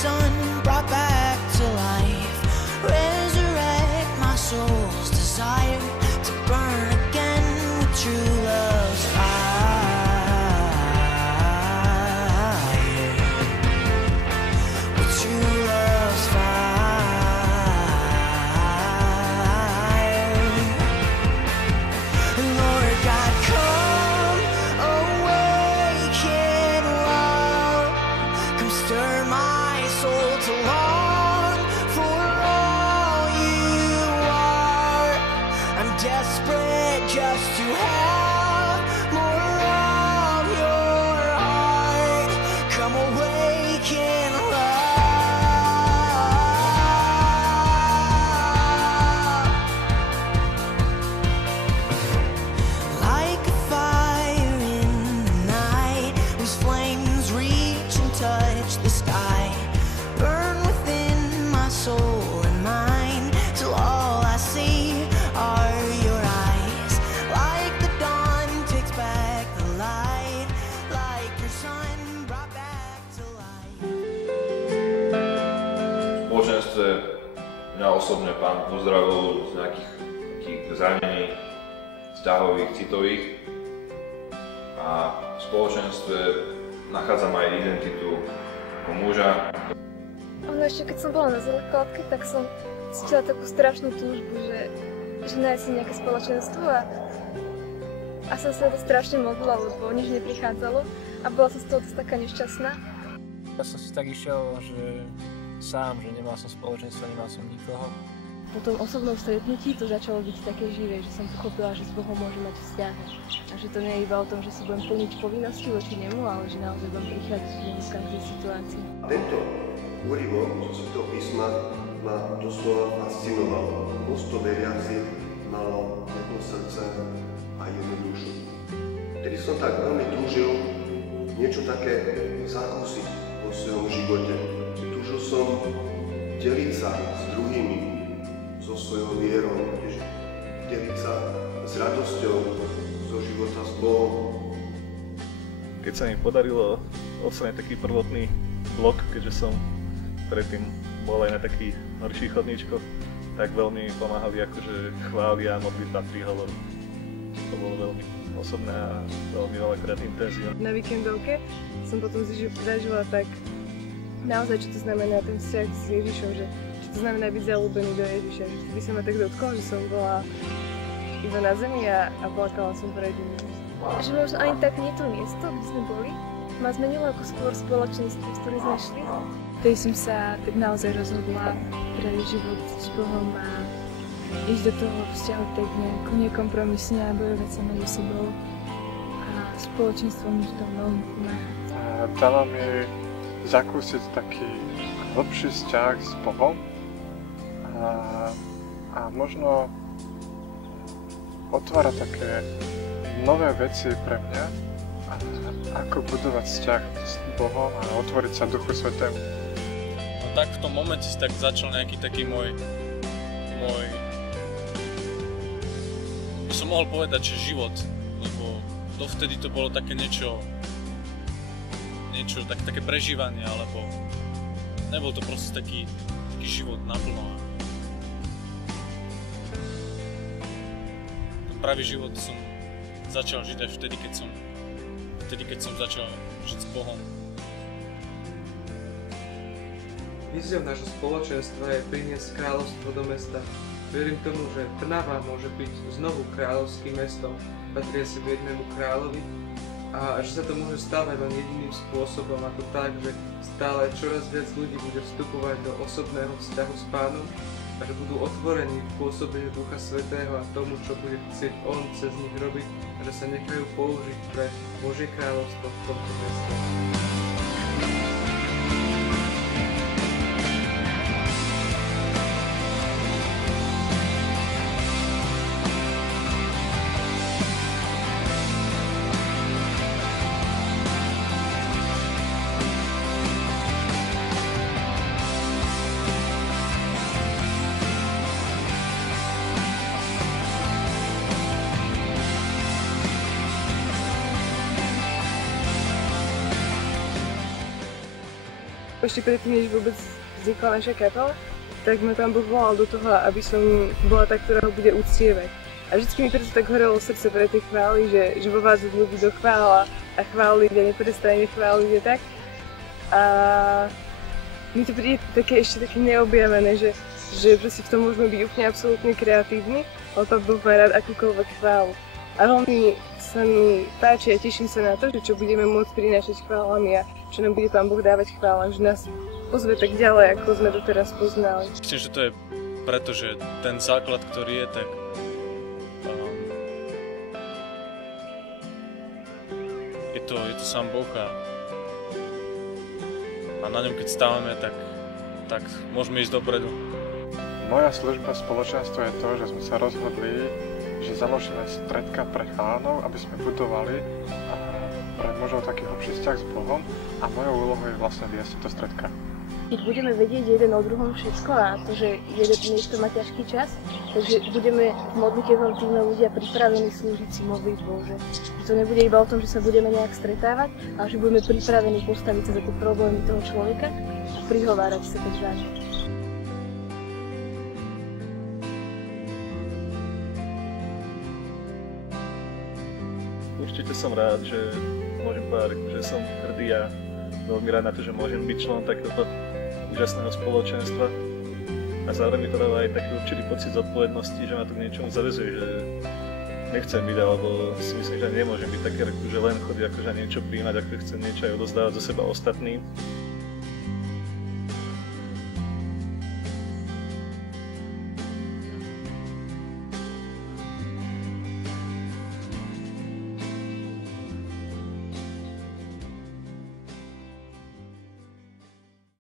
sun brought back to life. Resurrect my soul's desire to burn again with true love's fire. With true love's fire. Lord God, come awaken love. Come stir my soul to long for all you are. I'm desperate just to have more of your heart. Come awaken love. Like a fire in the night, whose flames reach and touch the sky. Burn within my soul and mind, till all I see are your eyes. Like the dawn takes back the light, like your sun brought back to life. V spoločenstve mňa osobne Pán uzdravil z nejakých takých zranení vzťahových, citových, a v spoločenstve nachádzam aj identitu ako muža. Ono ešte keď som bola na základke, tak som cítila takú strašnú túžbu, že nájsť si nejaké spoločenstvo a som sa to strašne modlila, lebo nič neprichádzalo a bola som z toho dosť taká nešťastná. Ja som si tak išiel, že sám, že nemal som spoločenstvo, nemal som nikoho. Po tom osobnom stretnutí to začalo byť také živé, že som pochopila, že s Bohom môžem mať vzťah. A že to nie je iba o tom, že si budem plniť povinnosti voči nemu, ale že naozaj budem prichádzať k nemu v každej situácii. Tento úryvok zo Svätého písma ma doslova fascinovalo. Božstvo veriaci malo jedno srdce a jednu dušu. Vtedy som tak veľmi túžil niečo také zakúsiť vo svojom živote. Túžil som deliť sa s druhými, so svojou vierou, deliť sa s radosťou zo života s Bohom. Keď sa mi podarilo odstrániť taký prvotný blok, keďže som predtým bol aj na takých horších chodníčkoch, tak veľmi mi pomáhali akože chvály a modlitba príhovoru. To bolo veľmi osobné a veľmi veľakrát intenzívne. Na víkendovke som potom zažila tak naozaj, čo to znamená ten vzťah s Ježišom, že čo to znamená byť zaľúbený do Ježiša. Že vtedy sa ma tak dotklo, že som bola iba na zemi a plakala som pred ním. Že možno ani tak nie to miesto, kde sme boli, ma zmenilo ako skôr spoločenstvo, s ktorým sme šli. Vtedy som sa tak naozaj rozhodla pre život s Bohom a ísť do toho vzťahu tak nejako nekompromisne a bojovať sa medzi sebou. A spoločenstvo mi v tom veľmi pomáha. Dala mi zakúsiť taký hlbší vzťah s Bohom a možno otvára také nové veci pre mňa, ako budovať vzťah s Bohom a otvoriť sa Duchu Svätému. No tak v tom momente si tak začal nejaký taký môj by som mohol povedať, že život, lebo dovtedy to bolo také niečo také prežívanie, alebo nebol to proste taký život naplno. Ten pravý život som začal žiť až vtedy, keď som začal žiť s Bohom. Víziou nášho spoločenstva je priniesť kráľovstvo do mesta. Verím tomu, že Trnava môže byť znovu kráľovským mestom, patria si jednému kráľovi a že sa to môže stávať len jediným spôsobom, ako tak, že stále čoraz viac ľudí bude vstupovať do osobného vzťahu s Pánom a že budú otvorení v pôsobeniu Ducha Svätého a tomu, čo bude chcieť On cez nich robiť a že sa nechajú použiť pre Božie kráľovstvo v tomto meste. ešte predtým, než vôbec vznikla naša kapela, tak ma Pán Boh volal do toho, aby som bola tá, ktorá ho bude uctievať. A vždycky mi preto tak horelo srdce pre tie chvály, že vo vás ľudí do chvála a chváliť a neprestajne chváliť a tak. A mi to príde ešte také neobjavené, že proste v tom môžeme byť úplne absolútne kreatívni, ale Pán Boh má rád akúkoľvek chválu. A veľmi sa mi páči a teším sa na to, že čo budeme môcť prinášať chválami a čo nám bude Pán Boh dávať chvála, že nás pozve tak ďalej, ako sme doteraz poznali. Myslím, že to je preto, že ten základ, ktorý je, tak je to sám Boh a na ňom keď stávame, tak môžeme ísť dopredu. Moja služba spoločenstva je to, že sme sa rozhodli, že založíme stredka pre chalanov, aby sme budovali pre mužov taký hlbší vzťah s Bohom a mojou úlohou je vlastne viesť to stredka. Keď budeme vedieť jeden o druhom všetko a to, že niekto má ťažký čas, takže budeme v modlitebnom týme ľudia pripravení slúžiť si modliť Bože. To nebude iba o tom, že sa budeme nejak stretávať, ale že budeme pripravení postaviť sa za tie problémy toho človeka a prihovárať sa tak za ňu. Určite som rád, že môžem povedať, že som hrdý a veľmi rád na to, že môžem byť členom takéhoto úžasného spoločenstva. A zároveň mi to dáva aj taký určitý pocit zodpovednosti, že ma to k niečomu zavezuje, že nechcem byť, alebo si myslím, že nemôžem byť taký, že len chodí akože niečo príjmať, ako chcem niečo aj odozdávať zo seba ostatným.